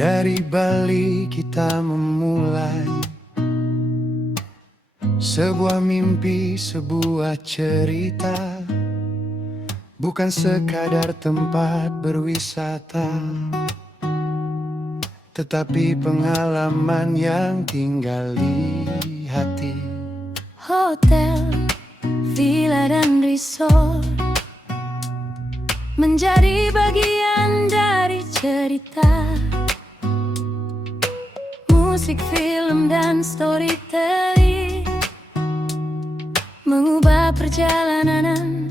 Dari Bali kita memulai sebuah mimpi, sebuah cerita, bukan sekadar tempat berwisata, tetapi pengalaman yang tinggal di hati. Hotel, villa dan resort menjadi bagian dari cerita. Musik, film, dan storytelling mengubah perjalanan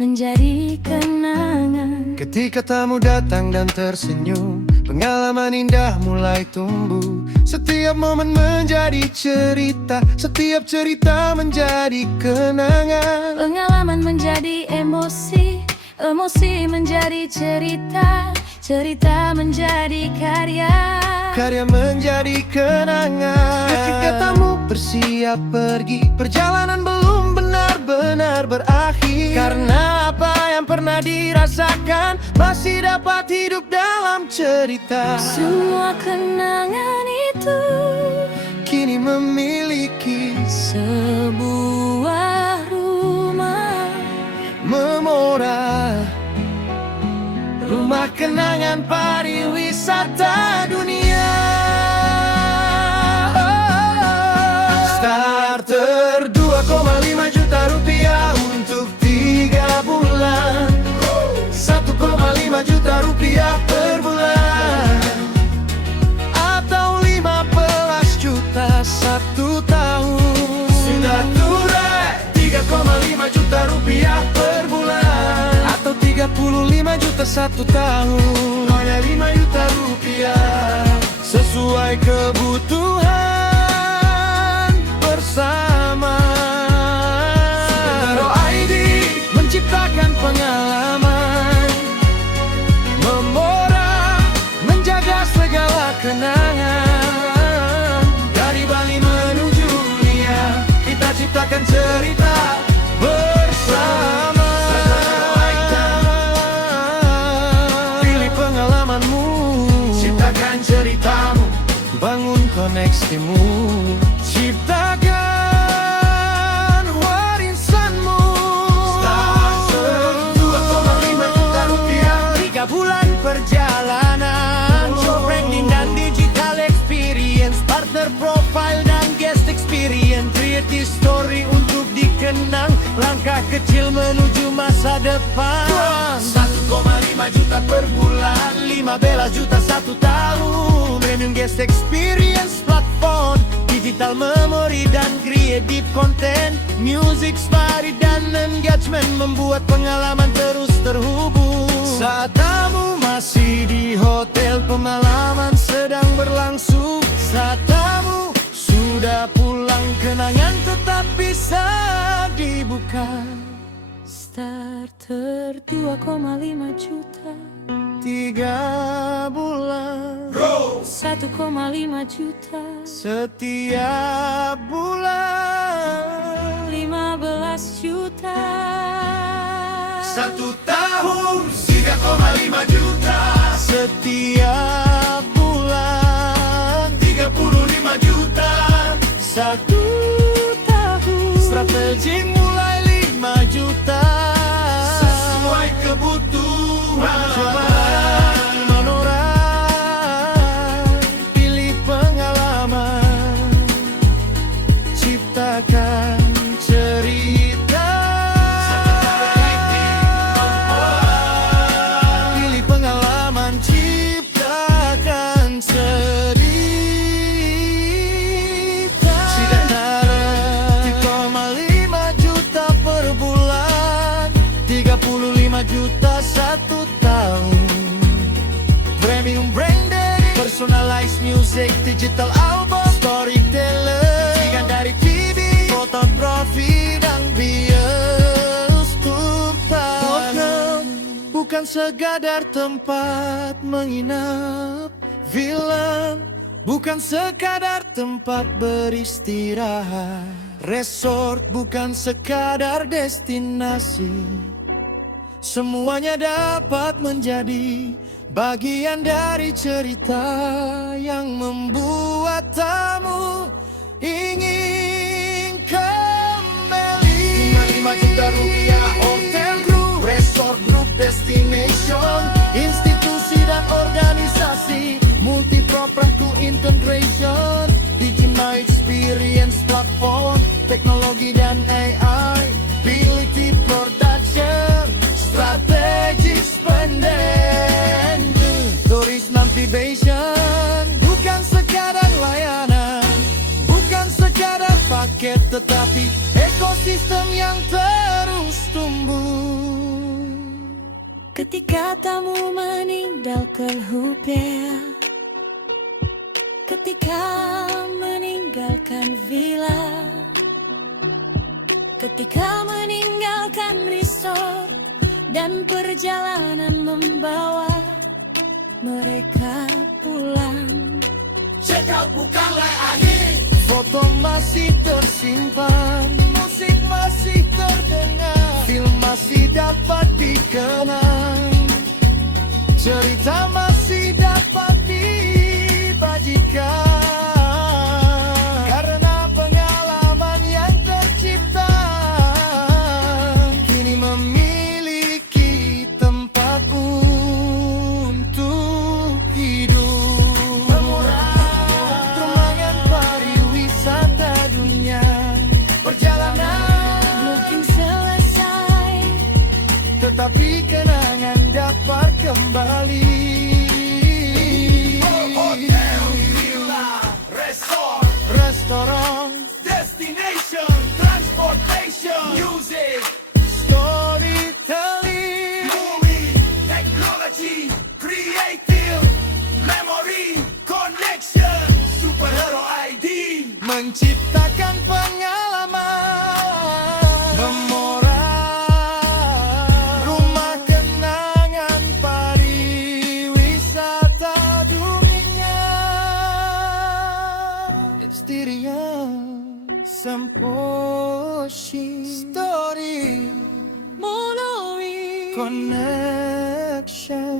menjadi kenangan. Ketika tamu datang dan tersenyum, pengalaman indah mulai tumbuh. Setiap momen menjadi cerita, setiap cerita menjadi kenangan. Pengalaman menjadi emosi, emosi menjadi cerita, cerita menjadi karya, karya menjadi kenangan. Ketika tamu bersiap pergi, perjalanan belum benar-benar berakhir. Karena apa yang pernah dirasakan masih dapat hidup dalam cerita. Semua kenangan itu kini memiliki sebuah rumah memora, rumah kenangan pariwisata dunia. Starter 2,5 juta rupiah untuk 3 bulan, 1,5 juta rupiah per bulan, atau 15 juta 1 tahun. Sudah tunai 3,5 juta rupiah per bulan, atau 35 juta 1 tahun. Hanya 5 juta rupiah sesuai kebutuhan bersama. Sutradara ID menciptakan pengalaman memora, menjaga segala kenangan. Dari Bali menuju dunia, kita ciptakan cerita bersama. Pilih pengalamanmu, ciptakan ceritamu, bangun koneksimu, ciptakan warisanmu. Starter 2,5 juta rupiah, 3 bulan perjalanan, show branding dan digital experience, partner profile dan guest experience, creative story untuk dikenang, langkah kecil menuju masa depan. 1,5 juta per bulan, 15 juta 1 tahun, premium guest experience platform, digital memory dan creative content, music, story dan engagement membuat pengalaman terus terhubung. Saat tamu masih di hotel, pengalaman sedang berlangsung. Saat tamu sudah pulang, kenangan tetap bisa dibuka. Starter 2,5 juta, 3 bulan, 1,5 juta, setiap bulan, 15 juta, 1 tahun, 3,5 juta, setiap bulan, 35 juta, 1 tahun, strategi mulai 5 juta, sesuai kebutuhan. Coba menora, pilih pengalaman, ciptakan cerita. Pilih pengalaman, ciptakan cerita. Sutradara 3,5 juta per bulan, 35 juta 1 tahun, premium branded, personalized music, digital album, storyteller, sajian dari TV, fotografi dan bioskop. Hotel bukan sekadar tempat menginap, villa bukan sekadar tempat beristirahat, resort bukan sekadar destinasi. Semuanya dapat menjadi bagian dari cerita yang membuat tamu ingin kembali. 5 juta rupiah hotel group, resort group, destination, institusi dan organisasi, multi property integration, digital experience platform, teknologi dan AI, ability production, strategic spending, tourism activation, bukan sekadar layanan, bukan sekadar paket, tetapi ekosistem yang terus tumbuh. Ketika tamu meninggalkan hotel, ketika meninggalkan villa, ketika meninggalkan resort, dan perjalanan membawa mereka pulang. Check out bukanlah akhir, foto masih tersimpan, musik masih terdengar, film masih dapat dikenang, cerita masih dapat dibagikan. Karena pengalaman yang tercipta kini memiliki tempat untuk hidup. Temangan pariwisata dunia, perjalanan Mungkin selesai, tetapi kenangan dapat kembali. Hotel, villa, resort, restoran, destination, transportation, music, storytelling, movie, technology, creative, memory, connection, superhero ID, menciptakan pengalaman memorable, rumah kenangan pariwisata dunia. Exterior Samposhi Story melalui Connection,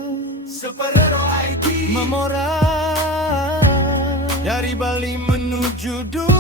superhero ID, memorable, dari Bali menuju dunia.